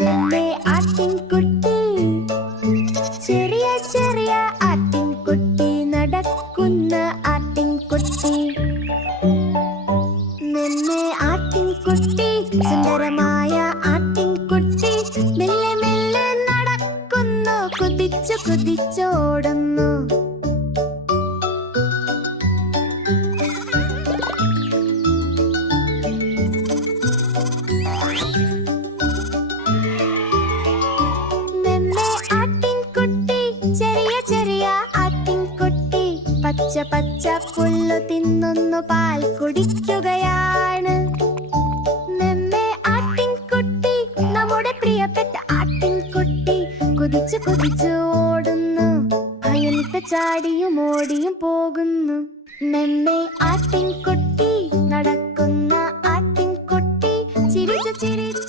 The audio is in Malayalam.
മെല്ലെ ആട്ടിൻകുട്ടി, ചെറിയ ചെറിയ ആട്ടിൻകുട്ടി, നടക്കുന്ന ആട്ടിൻകുട്ടി. മെല്ലെ ആട്ടിൻകുട്ടി, സുന്ദരമായ ആട്ടിൻകുട്ടി, മെല്ലെ മെല്ലെ നടക്കുന്നു, കുതിച്ചു കുതിച്ചോടുന്നു. പച്ച പച്ച പുല്ലു തിന്നുന്നു, പാൽ കുടിക്കുകയാണ്. മെല്ലെ ആട്ടിൻകുട്ടി, നമ്മുടെ പ്രിയപ്പെട്ട ആട്ടിൻകുട്ടി, കുതിച്ചു കുതിച്ചു ഓടുന്നു, ഭയന്നിട്ട് ചാടിയും ഓടിയും പോകുന്നു. മെല്ലെ ആട്ടിൻകുട്ടി, നടക്കുന്ന ആട്ടിൻകുട്ടി, ചിരിച്ചു ചിരിച്ചു